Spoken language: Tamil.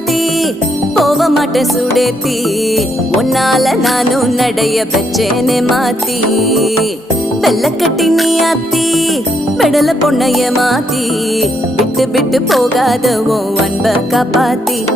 மாத்தி போக மாட்டேன் சுடேத்தி உன்னால நானும் நடைய பெச்சேனே மாத்தி வெள்ளக்கட்டி நீ ஆத்தி பெடல பொண்ணைய மாத்தி விட்டு விட்டு போகாத உன் அன்ப காப்பாத்தி